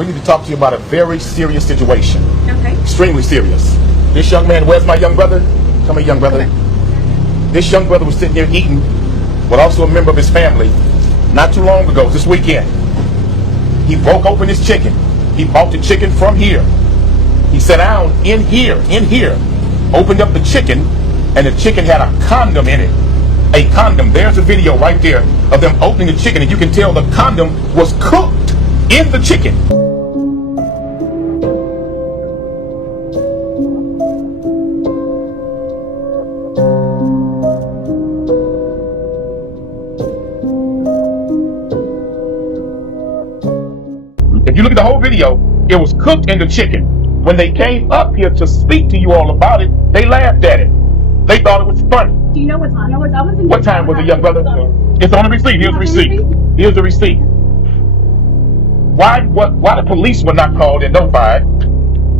We need to talk to you about a very serious situation. Okay. Extremely serious. This young man, where's my young brother? Come here, young brother. This young brother was sitting here eating, but also a member of his family, not too long ago, this weekend. He broke open his chicken. He bought the chicken from here. He sat down in here, opened up the chicken, and the chicken had a condom in it. A condom. There's a video right there of them opening the chicken, and you can tell the condom was cooked in the chicken. If you look at the whole video, it was cooked in the chicken. When they came up here to speak to you all about it, they laughed at it. They thought it was funny. Do you know what time? What time was it, young brother? It's on the receipt. Here's the receipt. Here's the receipt. Why the police were not called and notified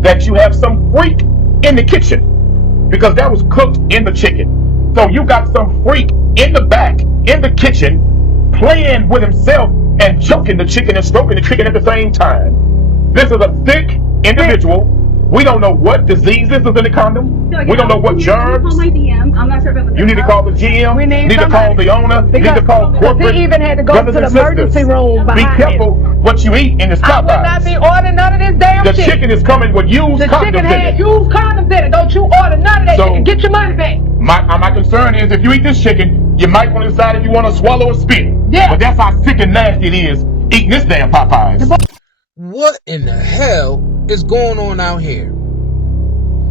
that you have some freak in the kitchen? Because that was cooked in the chicken. So you got some freak in the back, in the kitchen, playing with himself and choking the chicken and stroking the chicken at the same time. This is a sick individual. We don't know what diseases is in the condom. We don't know what germs. Call my DM. I'm not sure if it was. You need to call the GM. We need to call the owner. You need to call corporate. He even had to go to the emergency room Be behind careful what you eat in this Popeyes. I will not be ordering none of this damn The shit. chicken is coming with used condoms in it. The chicken had used condoms in it. Don't you order none of that shit and get your money back. My concern is if you eat this chicken, you might want to decide if you want to swallow or spit. Yeah. But that's how sick and nasty it is eating this damn Popeyes. What in the hell is going on out here?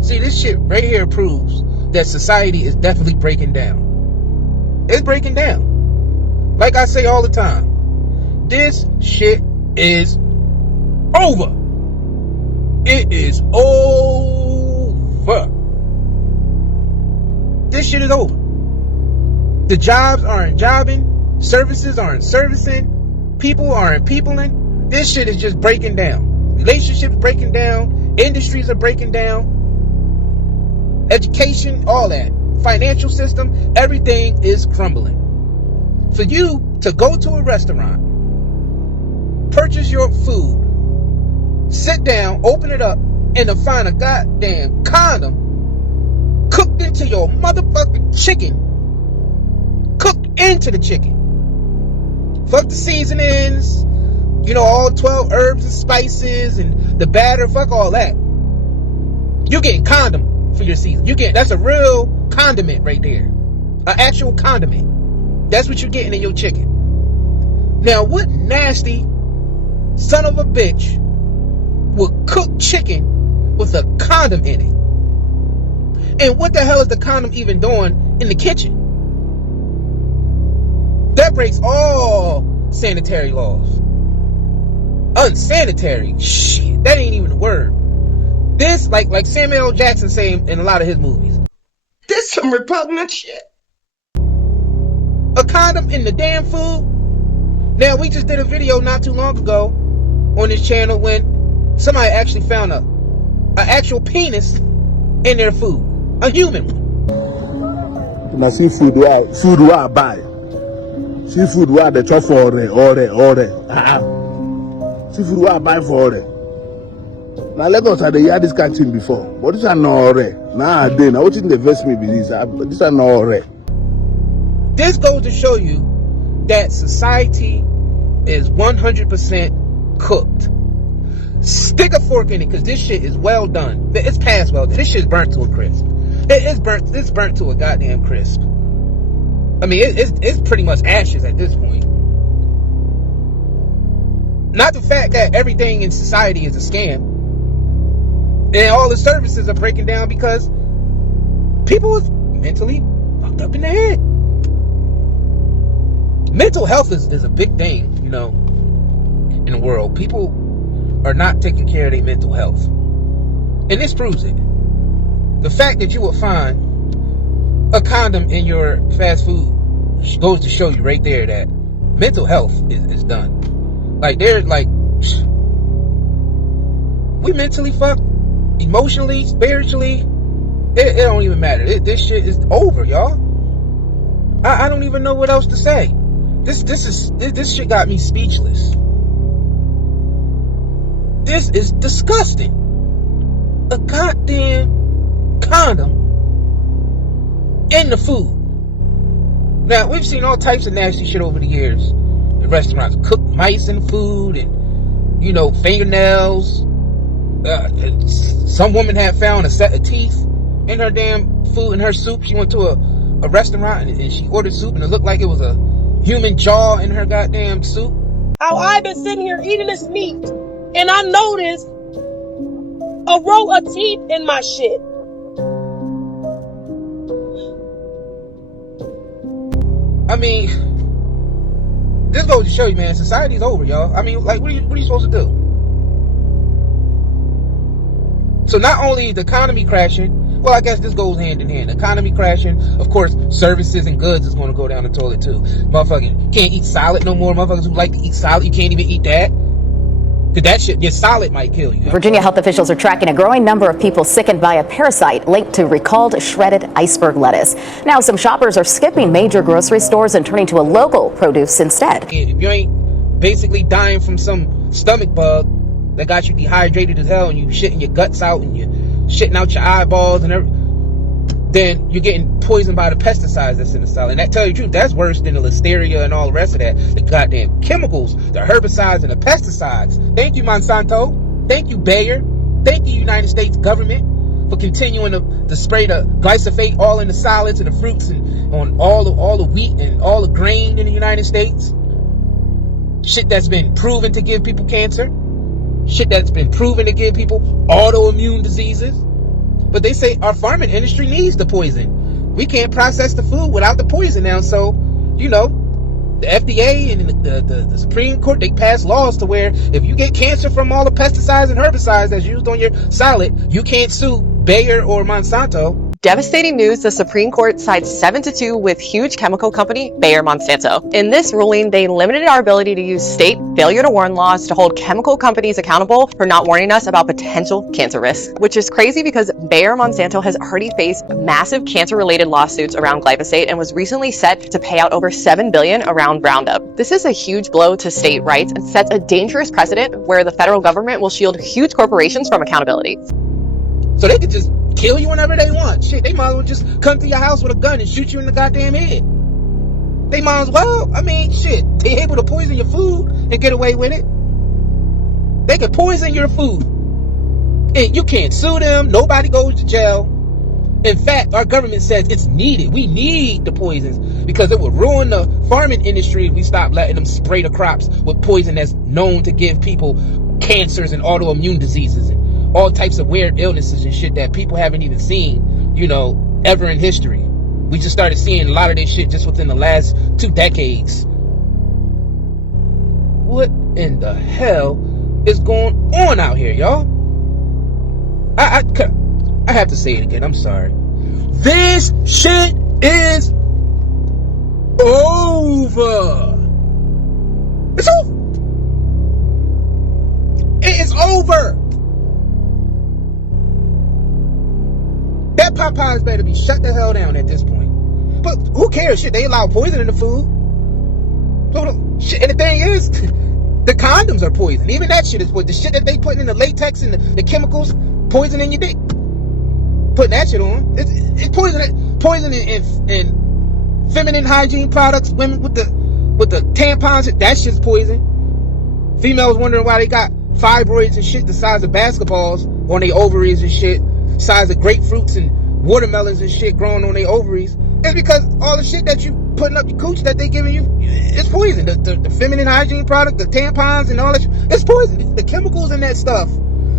See, this shit right here proves that society is definitely breaking down. It's breaking down. Like I say all the time, this shit is over. It is over. This shit is over. The jobs aren't jobbing. Services aren't servicing. People aren't peopling. This shit is just breaking down. Relationships breaking down. Industries are breaking down. Education, all that. Financial system, everything is crumbling. For you to go to a restaurant, purchase your food, sit down, open it up, and to find a goddamn condom cooked into your motherfucking chicken. Cooked into the chicken. Fuck the seasonings, you know, all 12 herbs and spices and the batter, fuck all that. You're getting condom for your season. That's a real condiment right there. An actual condiment. That's what you're getting in your chicken. Now, what nasty son of a bitch would cook chicken with a condom in it? And what the hell is the condom even doing in the kitchen? That breaks all sanitary laws. Unsanitary? Shit, that ain't even a word. This, like Samuel L. Jackson saying in a lot of his movies. This some repugnant shit. A condom in the damn food? Now, we just did a video not too long ago on this channel when somebody actually found an actual penis in their food. A human one. Na seafood where I buy. Seafood where they chop for all the. Seafood where I buy for all. Now Lagos had the yard this kind of thing before, but this are not alright. Now what in the invest me be this? These are not alright. This goes to show you that society is 100% cooked. Stick a fork in it, because this shit is well done. It's past well done. This shit's burnt to a crisp. It's burnt to a goddamn crisp. I mean, it's pretty much ashes at this point. Not the fact that everything in society is a scam. And all the services are breaking down because people are mentally fucked up in the head. Mental health is a big thing, you know, in the world. People are not taking care of their mental health. And this proves it. The fact that you will find a condom in your fast food goes to show you right there that mental health is done. Like, there's like, we mentally fucked. Emotionally, spiritually, it don't even matter. This shit is over, y'all. I don't even know what else to say. This shit got me speechless. This is disgusting. A goddamn condom in the food. Now, we've seen all types of nasty shit over the years in restaurants. Cooked mice in food and, fingernails. Some woman had found a set of teeth in her damn food, in her soup. She went to a restaurant and she ordered soup and it looked like it was a human jaw in her goddamn soup. How I've been sitting here eating this meat and I noticed a row of teeth in my shit. I mean, this goes to show you, man, society's over, y'all. I mean, like, what are you supposed to do? So not only the economy crashing, well, I guess this goes hand in hand. Economy crashing, of course, services and goods is going to go down the toilet too. Motherfucking can't eat salad no more. Motherfuckers who like to eat salad, you can't even eat that. Cause that shit, your salad might kill you. Virginia health officials are tracking a growing number of people sickened by a parasite linked to recalled shredded iceberg lettuce. Now, some shoppers are skipping major grocery stores and turning to a local produce instead. If you ain't basically dying from some stomach bug that got you dehydrated as hell and you shitting your guts out and you shitting out your eyeballs and everything, then you're getting poisoned by the pesticides that's in the salad. And that tell you the truth, that's worse than the listeria and all the rest of that. The goddamn chemicals, the herbicides and the pesticides. Thank you, Monsanto. Thank you, Bayer. Thank you, United States government, for continuing to spray the glyphosate all in the salads and the fruits and on all the wheat and all the grain in the United States. Shit that's been proven to give people cancer. Shit that's been proven to give people autoimmune diseases. But they say our farming industry needs the poison. We can't process the food without the poison now. So, the FDA and the Supreme Court, they pass laws to where if you get cancer from all the pesticides and herbicides that's used on your salad, you can't sue Bayer or Monsanto. Devastating news, the Supreme Court sides 7-2 with huge chemical company Bayer Monsanto. In this ruling, they limited our ability to use state failure to warn laws to hold chemical companies accountable for not warning us about potential cancer risks, which is crazy because Bayer Monsanto has already faced massive cancer-related lawsuits around glyphosate and was recently set to pay out over $7 billion around Roundup. This is a huge blow to state rights and sets a dangerous precedent where the federal government will shield huge corporations from accountability. So they could just kill you whenever they want. Shit, they might as well just come to your house with a gun and shoot you in the goddamn head. They might as well. I mean, shit, they able to poison your food and get away with it. They could poison your food. And you can't sue them. Nobody goes to jail. In fact, our government says it's needed. We need the poisons because it would ruin the farming industry if we stop letting them spray the crops with poison that's known to give people cancers and autoimmune diseases and all types of weird illnesses and shit that people haven't even seen, ever in history. We just started seeing a lot of this shit just within the last 2 decades. What in the hell is going on out here, y'all? I have to say it again. I'm sorry. This shit is over. It's over. It is over. That Popeyes better be shut the hell down at this point. But who cares? Shit, they allow poison in the food. Shit, and the thing is, the condoms are poison. Even that shit is poison. The shit that they putting in the latex and the chemicals, poison in your dick. Putting that shit on. It's poison in feminine hygiene products. Women with the tampons, that shit's poison. Females wondering why they got fibroids and shit the size of basketballs on their ovaries and shit. Size of grapefruits and watermelons and shit growing on their ovaries. It's because all the shit that you putting up your cooch that they giving you, it's poison. The feminine hygiene product, the tampons and all that, it's poison. The chemicals in that stuff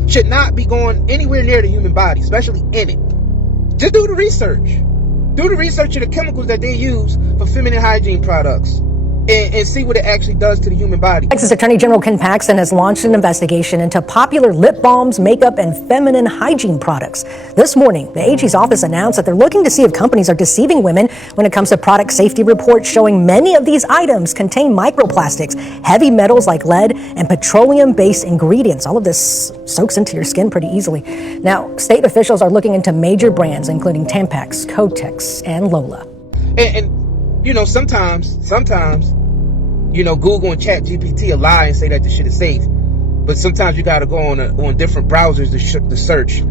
should not be going anywhere near the human body, especially in it. Just do the research. Do the research of the chemicals that they use for feminine hygiene products. And see what it actually does to the human body. Texas Attorney General Ken Paxton has launched an investigation into popular lip balms, makeup, and feminine hygiene products. This morning, the AG's office announced that they're looking to see if companies are deceiving women when it comes to product safety reports showing many of these items contain microplastics, heavy metals like lead, and petroleum-based ingredients. All of this soaks into your skin pretty easily. Now, state officials are looking into major brands, including Tampax, Kotex, and Lola. And sometimes, Google and Chat GPT will lie and say that the shit is safe. But sometimes you gotta go on different browsers to search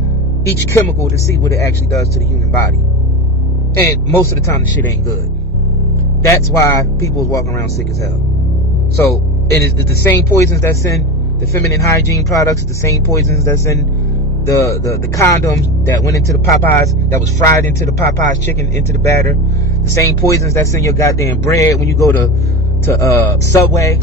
each chemical to see what it actually does to the human body. And most of the time the shit ain't good. That's why people's walking around sick as hell. So, and it's the same poisons that's in the feminine hygiene products, it's the same poisons that's in the condoms that went into the Popeyes, that was fried into the Popeyes chicken, into the batter. The same poisons that's in your goddamn bread when you go to Subway.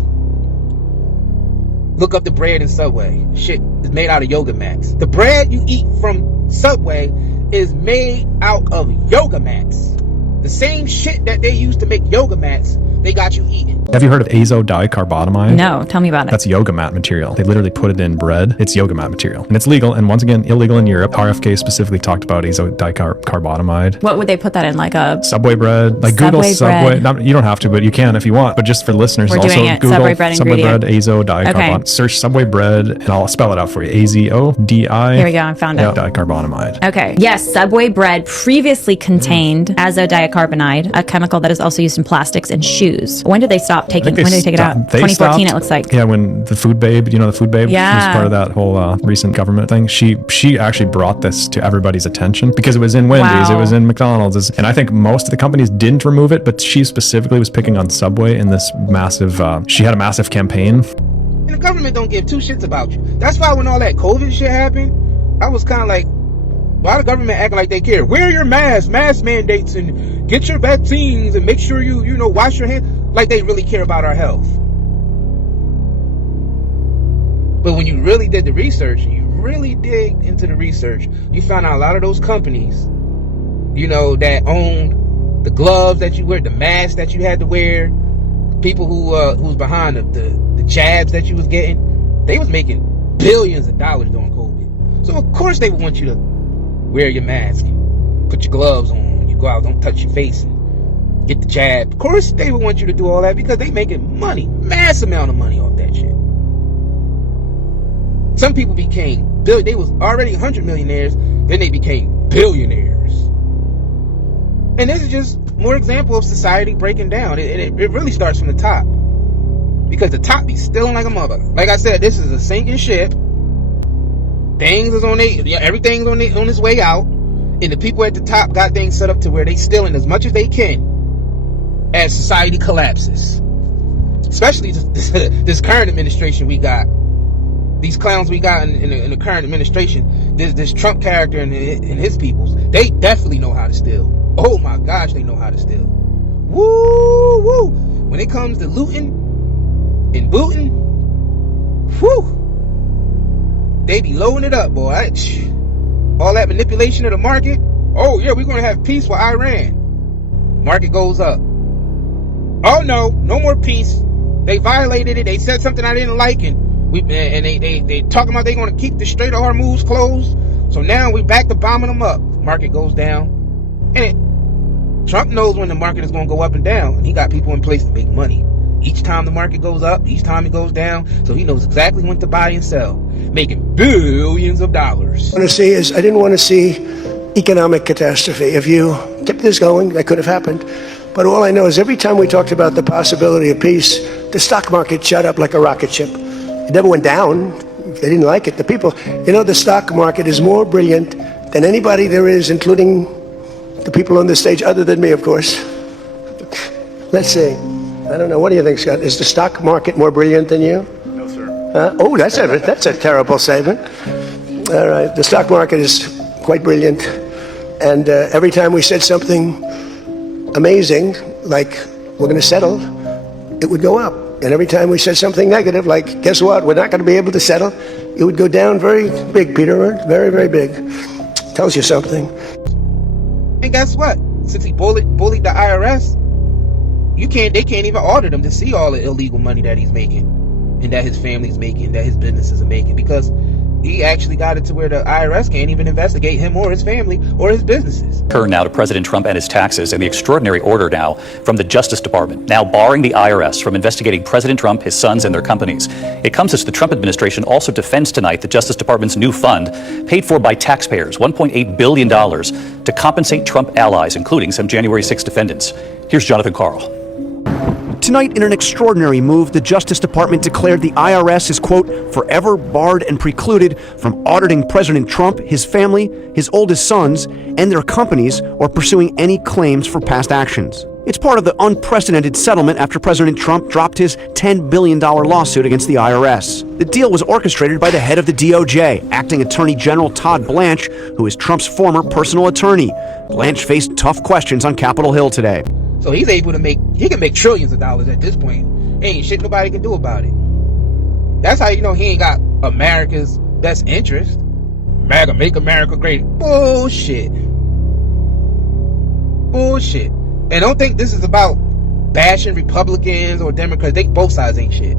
Look up the bread in Subway. Shit is made out of yoga mats. The bread you eat from Subway is made out of yoga mats. The same shit that they use to make yoga mats, they got you eating. Have you heard of azodicarbonamide? No, tell me about it. That's yoga mat material. They literally put it in bread. It's yoga mat material. And it's legal, and once again, illegal in Europe. RFK specifically talked about azodicarbonamide. What would they put that in? Like a Subway bread? Like Google Subway. Not, you don't have to, but you can if you want. But just for listeners, We're also doing it. Google Subway bread ingredient. azodicarbonamide. Okay. Search Subway bread, and I'll spell it out for you. AZODI. Here we go. I found it. Dicarbonamide. Okay. Yes, Subway bread previously contained azodicarbonide, a chemical that is also used in plastics and shoes. When did they stop taking? When did they take it out? 2014, it looks like. Yeah, when the food babe, you know, the food babe Yeah. was part of that whole recent government thing. She actually brought this to everybody's attention because it was in Wendy's, Wow. it was in McDonald's, and I think most of the companies didn't remove it, but she specifically was picking on Subway in this massive. She had a massive campaign. And the government don't give two shits about you. That's why when all that COVID shit happened, I was kind of like, why the government acting like they care? Wear your mask mandates, and get your vaccines, and make sure you wash your hands, like they really care about our health. But when you really did the research, and you really dig into the research, you found out a lot of those companies, that owned the gloves that you wear, the mask that you had to wear, people who was behind the jabs that you was getting, they was making billions of dollars during COVID. So of course they would want you to wear your mask, put your gloves on when you go out, don't touch your face, and get the jab. Of course they would want you to do all that because they making money, mass amount of money off that shit. Some people became they was already 100 millionaires, then they became billionaires. And this is just more example of society breaking down. It really starts from the top, because the top be stealing like a mother. Like I said, this is a sinking ship. Things is everything's on its way out, and the people at the top got things set up to where they stealing as much as they can as society collapses. Especially this current administration we got. These clowns we got in the current administration, this Trump character and his peoples, they definitely know how to steal. Oh my gosh, they know how to steal. Woo woo! When it comes to looting and booting, whoo! They be loading it up, boy. All that manipulation of the market. Oh yeah, we're gonna have peace with Iran. Market goes up. Oh no more peace. They violated it. They said something I didn't like, and they talking about they gonna keep the Strait of Hormuz closed. So now we back to bombing them up. Market goes down, and Trump knows when the market is gonna go up and down, and he got people in place to make money. Each time the market goes up, each time it goes down, so he knows exactly when to buy and sell, making billions of dollars. I didn't want to see economic catastrophe. If you kept this going, that could have happened. But all I know is every time we talked about the possibility of peace, the stock market shot up like a rocket ship. It never went down. They didn't like it. The people, the stock market is more brilliant than anybody there is, including the people on the stage, other than me, of course. Let's see. I don't know. What do you think, Scott? Is the stock market more brilliant than you? No, sir. Oh, that's a terrible statement. All right. The stock market is quite brilliant. And every time we said something amazing, like we're going to settle, it would go up. And every time we said something negative, like, guess what? We're not going to be able to settle, it would go down very big, Peter. Very, very big. Tells you something. And guess what? Since he bullied the IRS, they can't even audit him to see all the illegal money that he's making, and that his family's making, that his businesses are making, because he actually got it to where the IRS can't even investigate him or his family or his businesses. Turn now to President Trump and his taxes and the extraordinary order now from the Justice Department, now barring the IRS from investigating President Trump, his sons, and their companies. It comes as the Trump administration also defends tonight the Justice Department's new fund, paid for by taxpayers, $1.8 billion, to compensate Trump allies, including some January 6 defendants. Here's Jonathan Karl. Tonight, in an extraordinary move, the Justice Department declared the IRS is, quote, forever barred and precluded from auditing President Trump, his family, his oldest sons, and their companies, or pursuing any claims for past actions. It's part of the unprecedented settlement after President Trump dropped his $10 billion lawsuit against the IRS. The deal was orchestrated by the head of the DOJ, Acting Attorney General Todd Blanche, who is Trump's former personal attorney. Blanche faced tough questions on Capitol Hill today. So he can make trillions of dollars at this point. Ain't shit nobody can do about it. That's how you know he ain't got America's best interest. MAGA, make America great. Bullshit. Bullshit. And don't think this is about bashing Republicans or Democrats. They both sides ain't shit.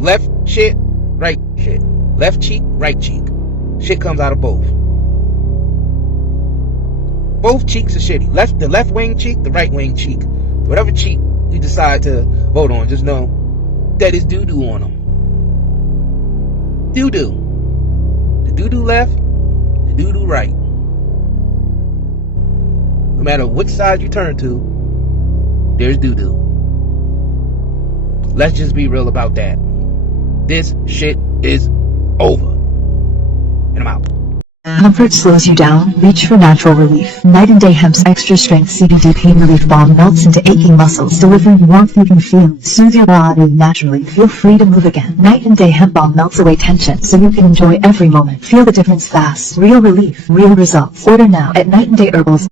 Left shit, right shit. Left cheek, right cheek. Shit comes out of both. Both cheeks are shitty. The left wing cheek, the right wing cheek. Whatever cheek you decide to vote on, just know that is doo-doo on them. Doo-doo. The doo-doo left, the doo-doo right. No matter which side you turn to, there's doo-doo. Let's just be real about that. This shit is over. And I'm out. Comfort slows you down. Reach for natural relief. Night and Day Hemp's extra strength CBD pain relief balm melts into aching muscles, delivering warmth you can feel. Soothe your body naturally. Feel free to move again. Night and Day Hemp balm melts away tension so you can enjoy every moment. Feel the difference fast. Real relief, real results. Order now at Night and Day Herbals.